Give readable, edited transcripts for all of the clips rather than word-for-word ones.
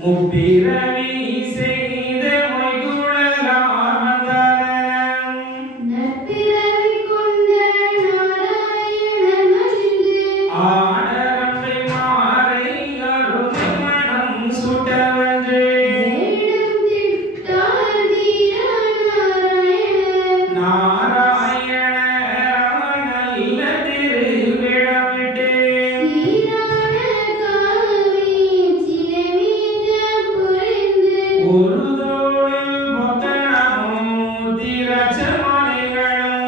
முப்பிறவி செய்த மொய்குழலார் வந்தாரம் நற்பிறவி கொண்ட நாராயணன் மகிழ்ந்து ஆடரம்பை மாறை அருமை மனம் சுட்டவன்று வேடம் திட்டார் வீர நாராயணன் நாராயண நல்ல திருவிழமிட்டு சீரான காவி சினமீத புரிந்து ஒரு தோளில் பொத்தனமும் திரட்சமாலைகளும்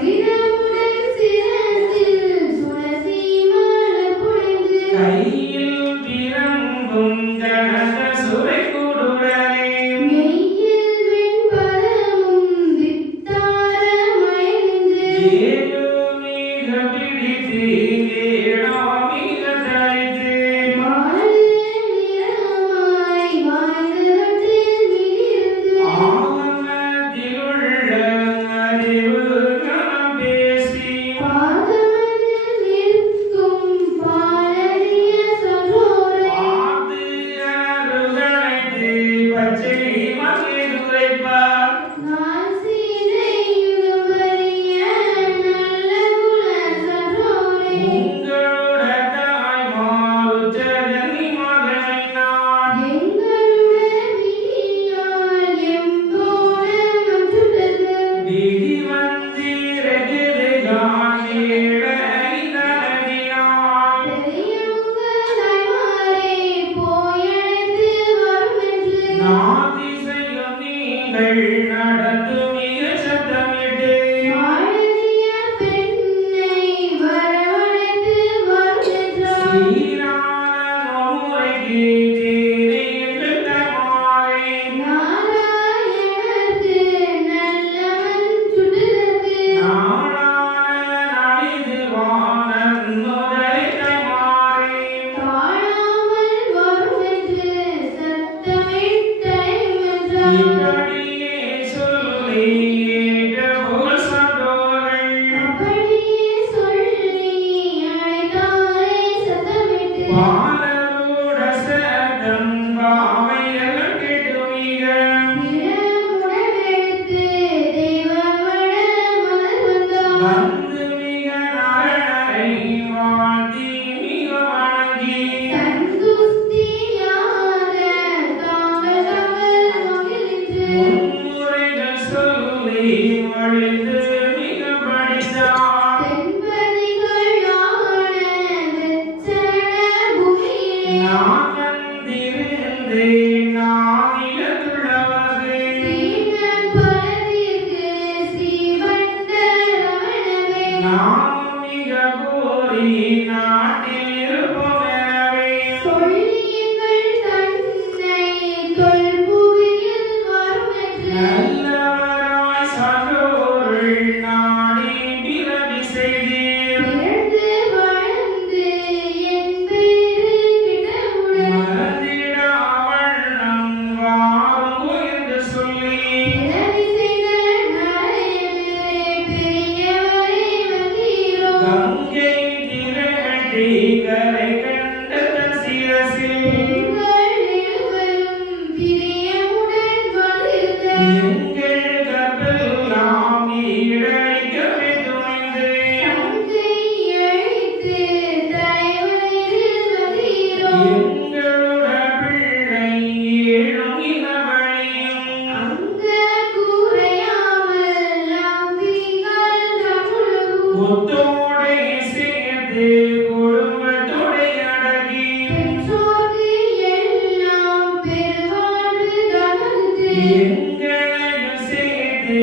உயிரமுடன் சிரசில் துளசி மாலை புனைந்து கையில் விரம்பும் கனக சுரைக்குடுடனே மெய்யில் வெண்பதமும் வித்தாரமயந்து ஏழு மிக பிடித்து வேடாமிக தரித்து மாலை நிறமாய் வாய்ந்தவற்றில் மிளிர்ந்து ஆகமத்திலுள்ள அறிவு கணம் பேசி பாதமதில் நிற்கும் பாலறிய சான்றோரை பார்த்து அருகணைத்து பச்சை மகை துரைப்பார் நான் சீதையுகம் வரிய நல்ல குல சான்றோரை உங்களோட தாய்மார் உச்சஜனி மகனை நான் எங்களுடைய விழியால் எம்போட மற்றுள்ளது விதி வந்திருக்குது காணேடினான் பெரியவங்களாய்மாரே போயழைத்து வருமென்று நாதிசையும் நீங்கள் நடந்து மிக சத்தமிட்டு வாழறிய பெண்ணை வரவழைத்து வருமென்றார் சீரான முறைக்கு தேரைகள் தமாறே நாராயணர்க்கு நல்லவன் சுடுதற்கு நாளான நாளிது வானம் முதலை தமாறே தாழாமல் வருமென்று சத்தமிட்டலைமென்றார் இப்படியே சொல்லி ஏற்றபோல் சான்றோர்கள் அப்படியே சொல்லி அழைத்தாரே சத்தமிட்டு பாலரோட சத்தம் பாவையர்கள் கேட்டு மிக நிறமுடன் எடுத்து தெய்வமட மலர் வந்தார் வந்து மிக நாரணரை வாழ்த்தி மிக வணங்கி சந்துஷ்டியாக தாங்கள் தாங்கள் மகிழ்ந்து முன்முறைகள் சொல்லி மொழிந்து மிக படித்தார் தென்பதிகளான வெச்சட பூமியிலே நான் வந்திருந்தேன் நான் இடத்துள்ளவது தீனன் பலதிற்கு ஸ்ரீவட்ட ரமணவே நாமும் மிக கோரி நாட்டில் இருப்போம் எனவே சொல்லியங்கள் தன்னை தொல்புவியில் வருமென்று நல்லவராய் சான்றோர்கள் நாடி பிறவி செய்தீர் பிறந்து வளர்ந்து என் பேரு கிட்டவுடன் மறந்திடா வண்ணம் வாரும் என்று சொல்லி பிறவி செய்த நாராயணரே பெரியவரே வந்தீரோ கங்கை திரட்டி கரை கண்ட தன் சிரசில் பெண்கள் இருவரும் பிரியமுடன் வந்திருந்த எங்கள் கப்பெல்லாம் ஈடழிக்கவே துணிந்து சங்கை அழைத்து தலைவரில் வந்தீரோ எங்களோட பிள்ளை ஏழும் இனவழியும் அங்க கூரையாமல் அம்பிகள் தமிழும் முத்தோடை சேர்த்து குடும்பத்தோடை அடக்கி பெற்றோர்க்கு எல்லாம் பெருவாழ்வு தமது எங்களையும் சேர்த்து